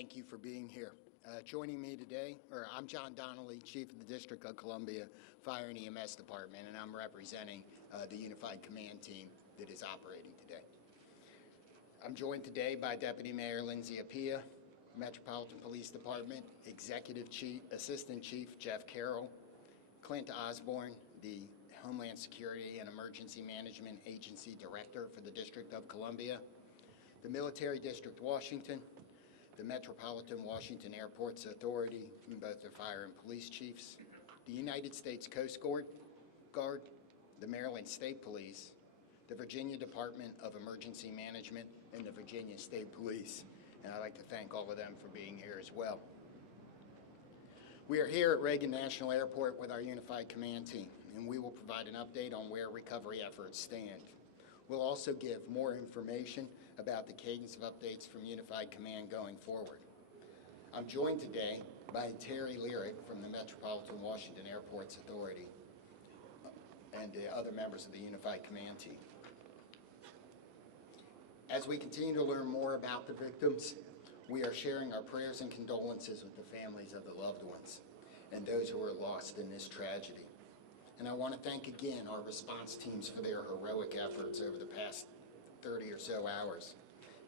thank you for being here. Joining me today, I'm John Donnelly, Chief of the District of Columbia Fire and EMS Department, and I'm representing the Unified Command Team that is operating today. I'm joined today by Deputy Mayor Lindsay Appiah, Metropolitan Police Department Assistant Chief Jeff Carroll, Clint Osborne, the Homeland Security and Emergency Management Agency Director for the District of Columbia, the Military District Washington, the Metropolitan Washington Airports Authority, and both their fire and police chiefs, the United States Coast Guard, the Maryland State Police, the Virginia Department of Emergency Management, and the Virginia State Police. And I'd like to thank all of them for being here as well. We are here at Reagan National Airport with our Unified Command Team, and we will provide an update on where recovery efforts stand. We'll also give more information about the cadence of updates from Unified Command going forward. I'm joined today by Terry Lyric from the Metropolitan Washington Airports Authority and the other members of the Unified Command Team. As we continue to learn more about the victims, we are sharing our prayers and condolences with the families of the loved ones and those who are lost in this tragedy. And I want to thank again our response teams for their heroic efforts over the past 30 or so hours,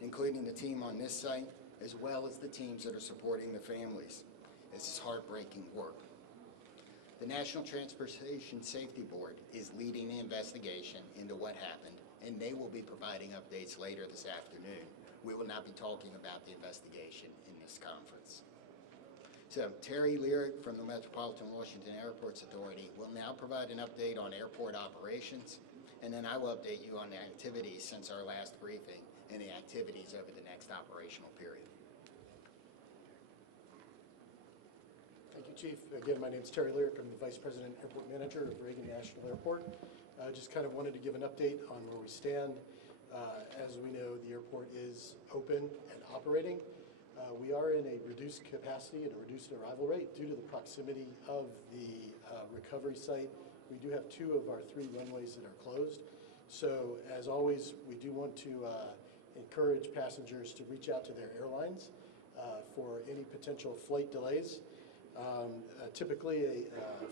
including the team on this site, as well as the teams that are supporting the families. This is heartbreaking work. The National Transportation Safety Board is leading the investigation into what happened, and they will be providing updates later this afternoon. We will not be talking about the investigation in this conference. So Terry Lyric from the Metropolitan Washington Airports Authority will now provide an update on airport operations, and then I will update you on the activities since our last briefing and the activities over the next operational period. Thank you, Chief. Again, my name is Terry Lyric. I'm the Vice President Airport Manager of Reagan National Airport. Just kind of wanted to give an update on where we stand. As we know, the airport is open and operating. We are in a reduced capacity and a reduced arrival rate due to the proximity of the recovery site. We do have 2 of our 3 runways that are closed. So as always, we do want to encourage passengers to reach out to their airlines for any potential flight delays. Typically, a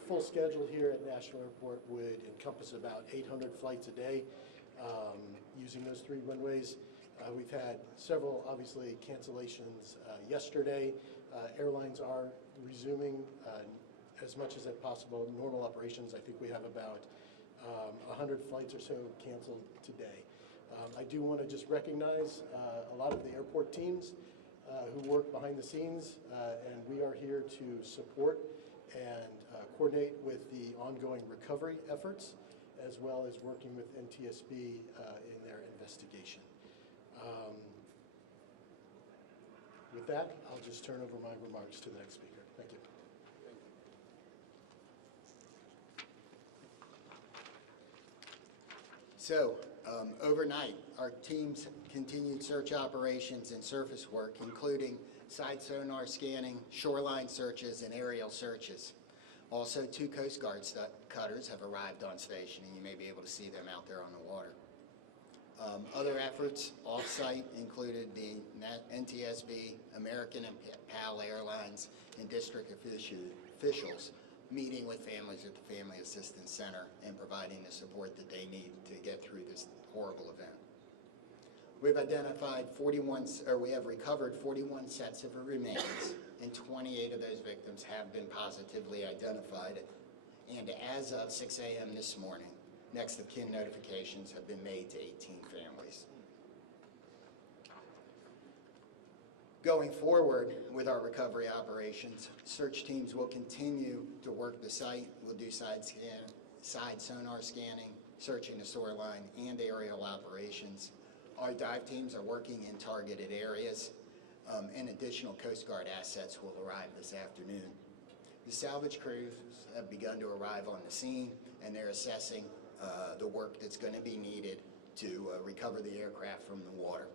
full schedule here at National Airport would encompass about 800 flights a day using those 3 runways. We've had several, obviously, cancellations yesterday. Airlines are resuming as much as possible normal operations. I think we have about 100 flights or so canceled today. I do want to just recognize a lot of the airport teams who work behind the scenes, and we are here to support and coordinate with the ongoing recovery efforts, as well as working with NTSB in their investigation. With that, I'll just turn over my remarks to the next speaker. Thank you. So, overnight, our teams continued search operations and surface work, including side sonar scanning, shoreline searches, and aerial searches. Also, 2 Coast Guard cutters have arrived on station, and you may be able to see them out there on the water. Other efforts off-site included the NTSB, American and PA Airlines, and district officials meeting with families at the Family Assistance Center and providing the support that they need to get through this horrible event. We have recovered 41 sets of remains, and 28 of those victims have been positively identified. And as of 6 a.m. this morning, next of kin notifications have been made to 18 families. Going forward with our recovery operations, search teams will continue to work the site. We'll do side sonar scanning, searching the shoreline, and aerial operations. Our dive teams are working in targeted areas, and additional Coast Guard assets will arrive this afternoon. The salvage crews have begun to arrive on the scene, and they're assessing the work that's going to be needed to recover the aircraft from the water.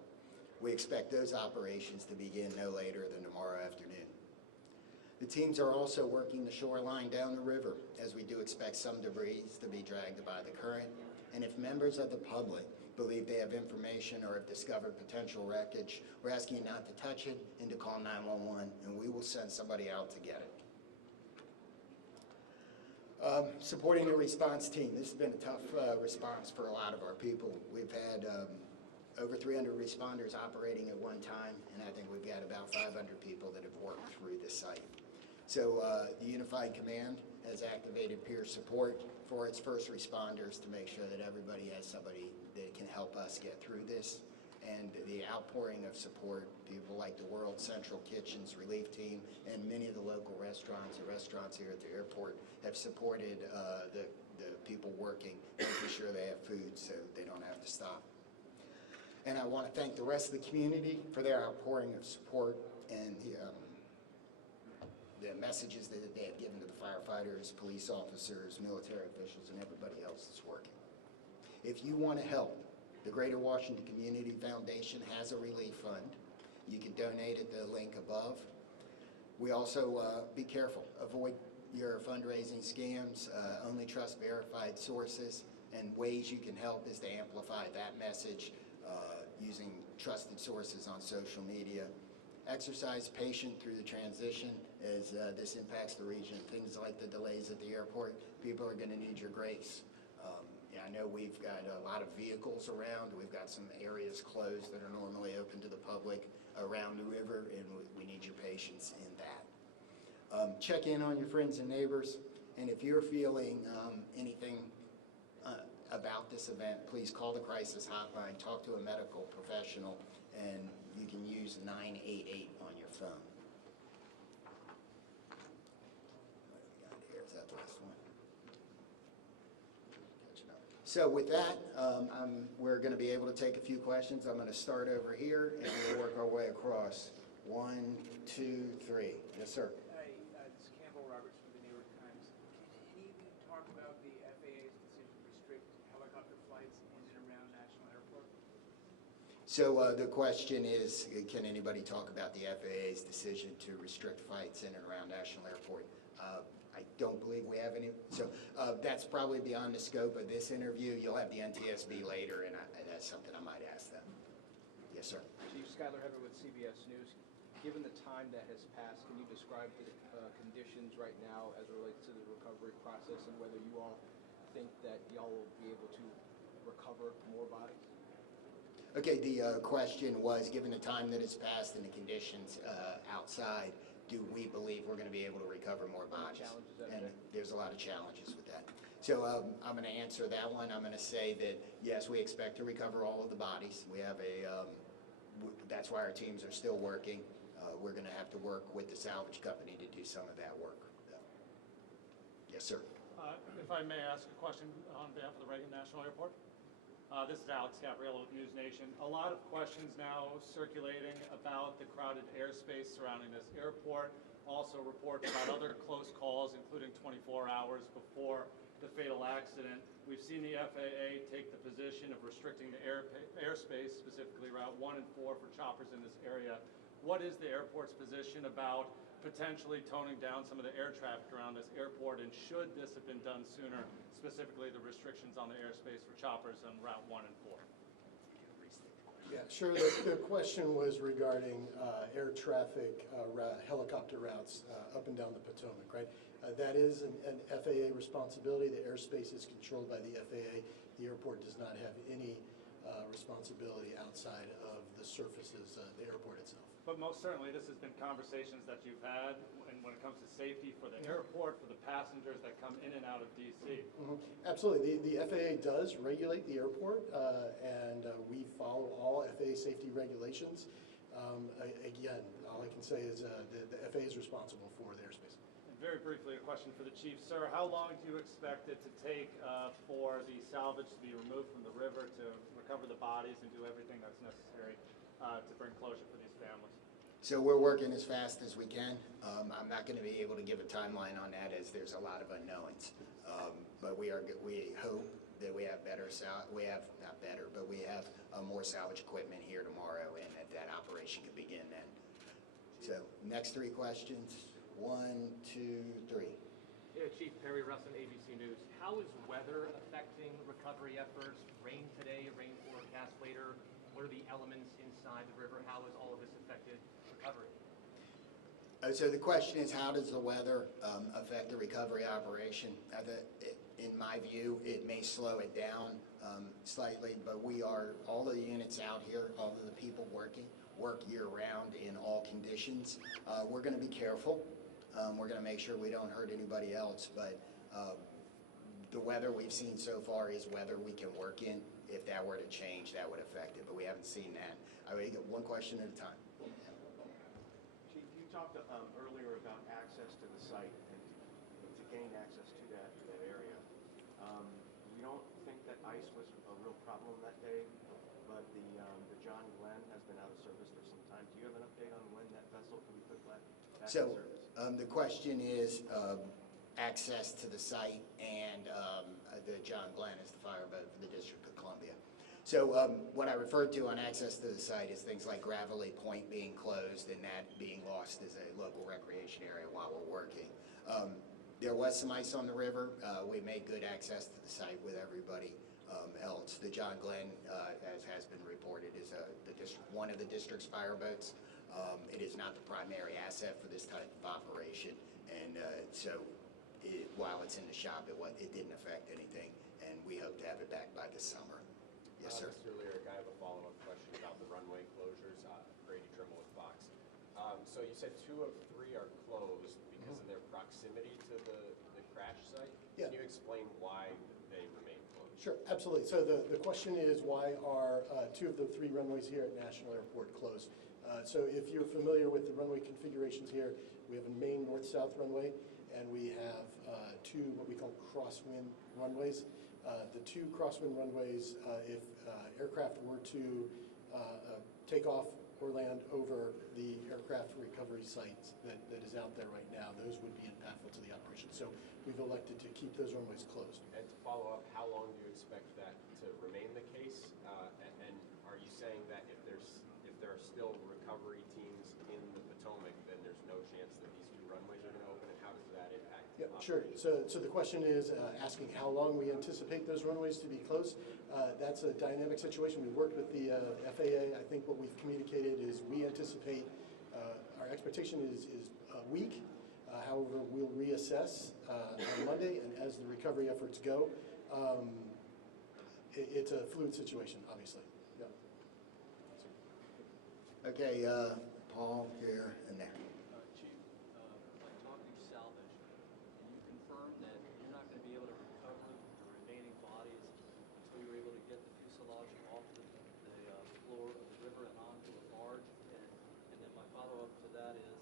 We expect those operations to begin no later than tomorrow afternoon. The teams are also working the shoreline down the river, as we do expect some debris to be dragged by the current. And if members of the public believe they have information or have discovered potential wreckage, we're asking you not to touch it and to call 911, and we will send somebody out to get it. Supporting the response team. This has been a tough response for a lot of our people. We've had over 300 responders operating at one time, and I think we've got about 500 people that have worked through the site. So the Unified Command has activated peer support for its first responders to make sure that everybody has somebody that can help us get through this. And the outpouring of support, people like the World Central Kitchen's relief team and many of the local restaurants and restaurants here at the airport have supported the people working, making sure they have food so they don't have to stop. And I want to thank the rest of the community for their outpouring of support and the messages that they have given to the firefighters, police officers, military officials, and everybody else that's working. If you want to help, the Greater Washington Community Foundation has a relief fund. You can donate at the link above. We also, be careful, avoid your fundraising scams, only trust verified sources, and ways you can help is to amplify that message using trusted sources on social media. Exercise patience through the transition as this impacts the region. Things like the delays at the airport, people are going to need your grace. I know we've got a lot of vehicles around. We've got some areas closed that are normally open to the public around the river, and we need your patience in that. Check in on your friends and neighbors, and if you're feeling anything about this event, please call the crisis hotline, talk to a medical professional, and you can use 988 on your phone. What do we got here? Is that the last one? So with that, we're going to be able to take a few questions. I'm going to start over here, and we'll work our way across. 1, 2, 3. Yes, sir. Hi, this is Campbell Roberts from the New York Times. Can any of you talk about the FAA's decision to restrict helicopter flights in and around National Airport? So the question is, can anybody talk about the FAA's decision to restrict flights in and around National Airport? I don't believe we have any. So that's probably beyond the scope of this interview. You'll have the NTSB later, and that's something I might ask them. Yes, sir. Chief Skylar Heather with CBS News. Given the time that has passed, can you describe the conditions right now as it relates to the recovery process and whether you all think that y'all will be able to recover more bodies? Okay, the question was, given the time that has passed and the conditions outside, do we believe we're going to be able to recover more bodies? And there's a lot of challenges with that. So I'm going to answer that one. I'm going to say that, yes, we expect to recover all of the bodies. We have that's why our teams are still working. We're going to have to work with the salvage company to do some of that work. Yes, sir. If I may ask a question on behalf of the Reagan National Airport. This is Alex Gabriello with News Nation. A lot of questions now circulating about the crowded airspace surrounding this airport. Also reports about other close calls, including 24 hours before the fatal accident. We've seen the FAA take the position of restricting the airspace, specifically Route 1 and 4 for choppers in this area. What is the airport's position about potentially toning down some of the air traffic around this airport, and should this have been done sooner, specifically the restrictions on the airspace for choppers on Route 1 and 4? Yeah, sure. The question was regarding air traffic, helicopter routes up and down the Potomac, right? That is an FAA responsibility. The airspace is controlled by the FAA. The airport does not have any responsibility outside of the surfaces, the airport itself. But most certainly, this has been conversations that you've had, and when it comes to safety for the airport, for the passengers that come in and out of D.C. Mm-hmm. Absolutely. The FAA does regulate the airport, and we follow all FAA safety regulations. Again, all I can say is the FAA is responsible for the airspace. And very briefly, a question for the chief. Sir, how long do you expect it to take for the salvage to be removed from the river to recover the bodies and do everything that's necessary to bring closure for these families? So we're working as fast as we can. I'm not going to be able to give a timeline on that as there's a lot of unknowns. But we hope that we have more salvage equipment here tomorrow, and that operation can begin then. So next 3 questions. 1, 2, 3. Chief Perry Russin, ABC News. How is weather affecting recovery efforts? Rain today, rain forecast later. What are the elements inside the river? How has all of this affected recovery? So the question is, how does the weather affect the recovery operation? In my view, it may slow it down slightly, but all of the units out here, all of the people work year-round in all conditions. We're going to be careful. We're going to make sure we don't hurt anybody else, but the weather we've seen so far is weather we can work in. If that were to change, that would affect it, but we haven't seen that. I would get one question at a time. Chief, you talked earlier about access to the site and to gain access to that area. We don't think that ice was a real problem that day, but the John Glenn has been out of service for some time. Do you have an update on when that vessel can be put back in So service? the question is access to the site, and the John Glenn is the fireboat for the District of Columbia. So what I referred to on access to the site is things like Gravelly Point being closed and that being lost as a local recreation area while we're working. There was some ice on the river. We made good access to the site with everybody else. The John Glenn, as has been reported, is one of the district's fireboats. It is not the primary asset for this type of operation, and while it's in the shop, it didn't affect anything, and we hope to have it back by this summer. Yes, sir. Mr. Lyric, I have a follow-up question about the runway closures. Grady Trimble with Fox. So you said 2 of 3 are closed because of their proximity to the crash site. Yeah. Can you explain why they remain closed? Sure, absolutely. So the question is, why are 2 of the 3 runways here at National Airport closed? So if you're familiar with the runway configurations here, we have a main north-south runway, and we have 2 what we call crosswind runways. The 2 crosswind runways, if aircraft were to take off or land over the aircraft recovery site that is out there right now, those would be impactful to the operation. So we've elected to keep those runways closed. And to follow up, how long do you expect that to remain the case? And are you saying that if there are still recovery teams in the Potomac, then there's no chance that these 2 runways are going to open? And how does that impact? Yeah, sure. So the question is asking how long we anticipate those runways to be closed. That's a dynamic situation. We worked with the FAA. I think what we've communicated is we anticipate, our expectation is a week. However, we'll reassess on Monday, and as the recovery efforts go, it's a fluid situation, obviously. Yeah. Okay, Paul here and there. Chief, like talking salvage, can you confirm that you're not going to be able to recover the remaining bodies until you're able to get the fuselage off the floor of the river and onto a barge? And then my follow-up to that is,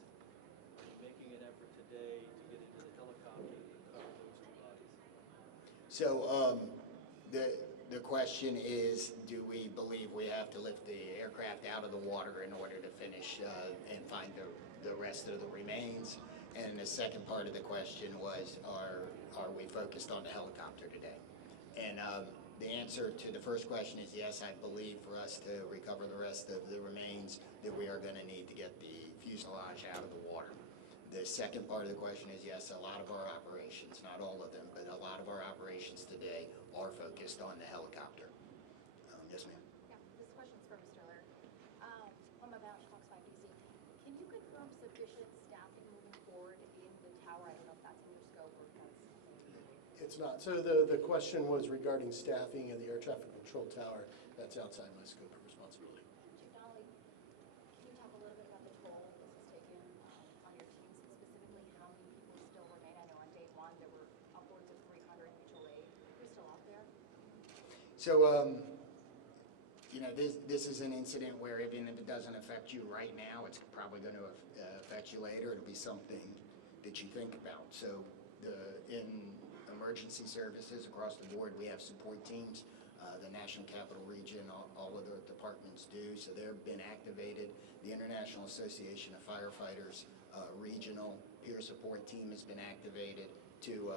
are you making an effort today to get into the helicopter to recover those 2 bodies? So the question is, do we believe we have to lift the aircraft out of the water in order to finish and find the rest of the remains? And the second part of the question was, are we focused on the helicopter today? And the answer to the first question is yes. I believe for us to recover the rest of the remains that we are going to need to get the fuselage out of the water. The second part of the question is yes, a lot of our operations, not all of them, but a lot of our operations today are focused on the helicopter. Yes, ma'am. Yeah, this question's for Mr. Lyric. I'm about Fox 5 DC. Can you confirm sufficient staffing moving forward in the tower? I don't know if that's in your scope or if that's something. It's not. So the question was regarding staffing in the air traffic control tower. That's outside my scope of responsibility. Chief Donnelly, can you talk a little bit about the toll this has taken on your teams, and specifically how many people still remain? I know on day 1 there were upwards of 300 mutual aid. Who's still out there? So, this is an incident where even if it doesn't affect you right now, it's probably going to affect you later. It'll be something that you think about. So in emergency services across the board, we have support teams. The National Capital Region, all of the departments do. So they've been activated. The International Association of Firefighters regional peer support team has been activated to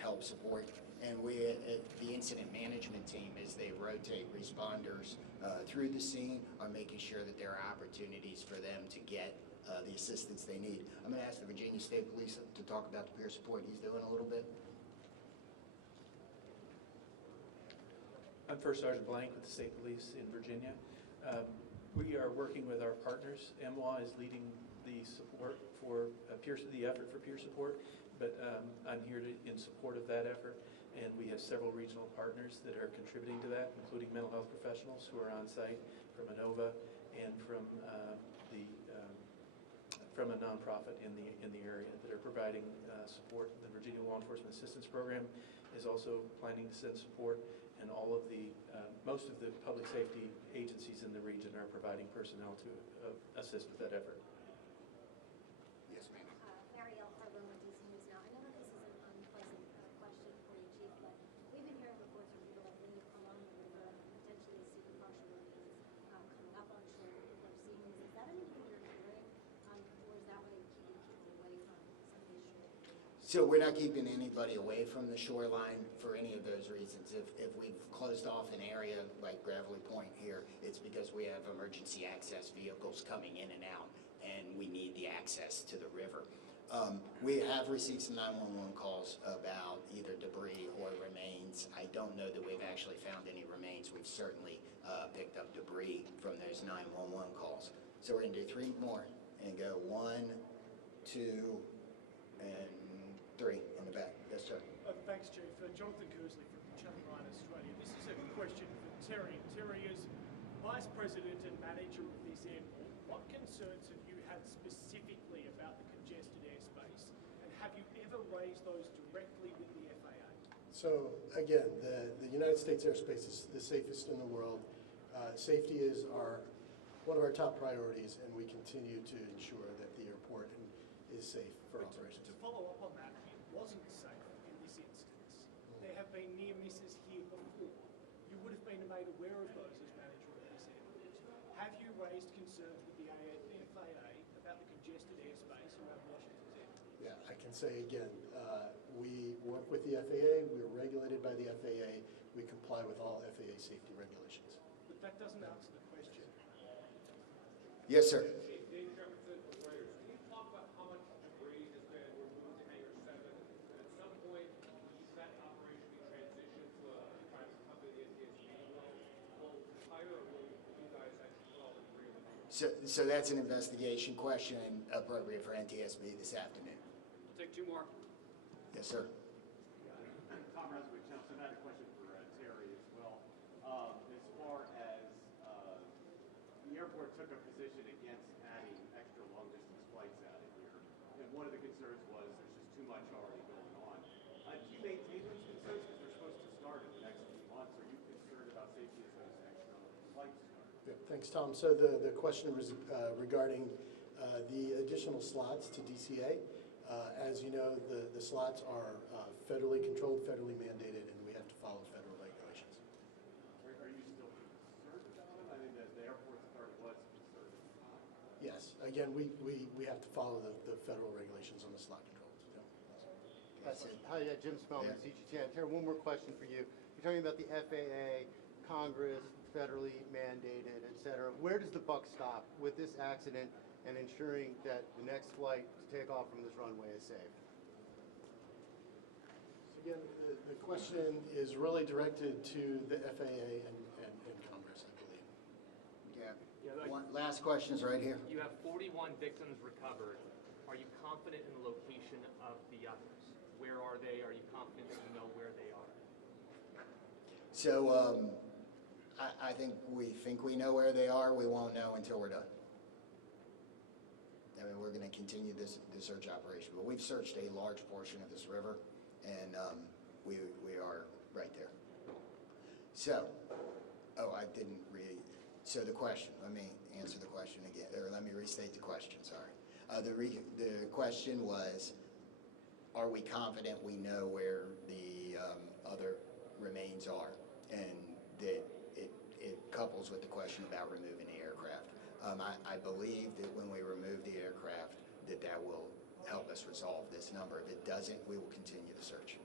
help support. And the incident management team, as they rotate responders through the scene, are making sure that there are opportunities for them to get the assistance they need. I'm going to ask the Virginia State Police to talk about the peer support he's doing a little bit. I'm First Sergeant Blank with the State Police in Virginia. We are working with our partners. MWA is leading the support for the effort for peer support, but I'm here in support of that effort. And we have several regional partners that are contributing to that, including mental health professionals who are on site from ANOVA and from a nonprofit in the area that are providing support. The Virginia Law Enforcement Assistance Program is also planning to send support, and all of the most of the public safety agencies in the region are providing personnel to assist with that effort. Yes, ma'am. Marielle Harlan with DC News Now. I know that this is an unpleasant question for you, Chief, but we've been hearing reports from people that live along the river and potentially see the partial remains coming up on shore. People are seeing this. Is that anything you're hearing, or is that way keeping people away from some of these shore? So we're not keeping anybody away from the shoreline for any of those reasons. If we've closed off an area like Gravelly Point here, it's because we have emergency access vehicles coming in and out, and we need the access to the river. We have received some 911 calls about either debris or remains. I don't know that we've actually found any remains. We've certainly picked up debris from those 911 calls. So we're going to do 3 more and go 1, 2, and 3 in the back. Yes, sir. Thanks, Chief. Jonathan Kersley from Channel 9 Australia. This is a question for Terry. Terry, as Vice President and Manager of this airport, what concerns have you had specifically about the congested airspace, and have you ever raised those directly with the FAA? So again, the United States airspace is the safest in the world. Safety is one of our top priorities, and we continue to ensure that the airport is safe for operations. To follow up on that, it wasn't safe in this instance. There have been near misses here before. You would have been made aware of those as manager of this airport. Have you raised concerns with the FAA about the congested airspace around Washington's airport? Yeah, I can say again, we work with the FAA, we're regulated by the FAA, we comply with all FAA safety regulations. But that doesn't answer the question. Yes, sir. Can you talk about how much debris has been removed to Hangar 7? At some point, that operation be transitioned to a private company, the NTSB will hire, or will you guys actually put all the debris in the hangar? So that's an investigation question appropriate for NTSB this afternoon. We'll take 2 more. Yes, sir. Tom Reswick, Channel 7. I had a question for Terry as well. As far as the airport took a position against adding extra long-distance flights out of here, and one of the concerns was there's just too much already going on. Do you maintain those concerns because they're supposed to start in the next few months? Are you concerned about safety as those extra flights start? Yeah, thanks, Tom. So the question was regarding the additional slots to DCA. As you know, the slots are federally controlled, federally mandated, and we have to follow federal regulations. Are you still concerned about it? I mean, the airport authority was concerned at the time. Yes, again, we have to follow the federal regulations on the slot controls. Yeah. That's it. Hi, Jim Spellman, CGTN. Terry, one more question for you. You're talking about the FAA, Congress, federally mandated, et cetera. Where does the buck stop with this accident and ensuring that the next flight to take off from this runway is safe? So again, the question is really directed to the FAA and Congress, I believe. Yeah. Last question's right here. You have 41 victims recovered. Are you confident in the location of the others? Where are they? Are you confident that you know where they are? So I think we know where they are. We won't know until we're done. I mean, we're going to continue the search operation, but we've searched a large portion of this river, and we are right there. So, I didn't read. So the question. Let me answer the question again, or let me restate the question. Sorry. The question was, are we confident we know where the other remains are, and that it couples with the question about removing the aircraft. I believe that when we remove the aircraft, that will help us resolve this number. If it doesn't, we will continue the search.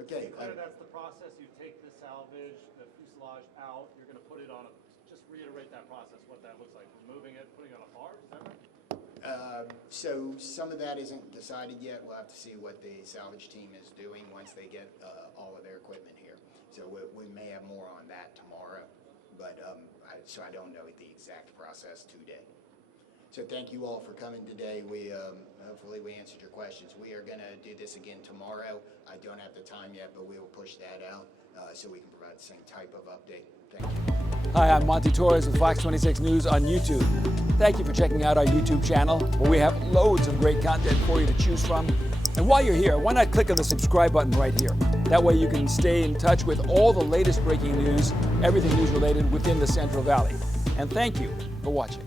Okay. That's the process. You take the salvage, the fuselage out. You're going to put it on just reiterate that process, what that looks like. Removing it, putting it on a barge, is that right? So some of that isn't decided yet. We'll have to see what the salvage team is doing once they get all of their equipment here. So we may have more on that tomorrow, but so I don't know the exact process today. So thank you all for coming today. Hopefully we answered your questions. We are going to do this again tomorrow. I don't have the time yet, but we will push that out so we can provide the same type of update. Thank you. Hi, I'm Monty Torres with Fox 26 News on YouTube. Thank you for checking out our YouTube channel, where we have loads of great content for you to choose from. And while you're here, why not click on the subscribe button right here? That way you can stay in touch with all the latest breaking news, everything news related within the Central Valley. And thank you for watching.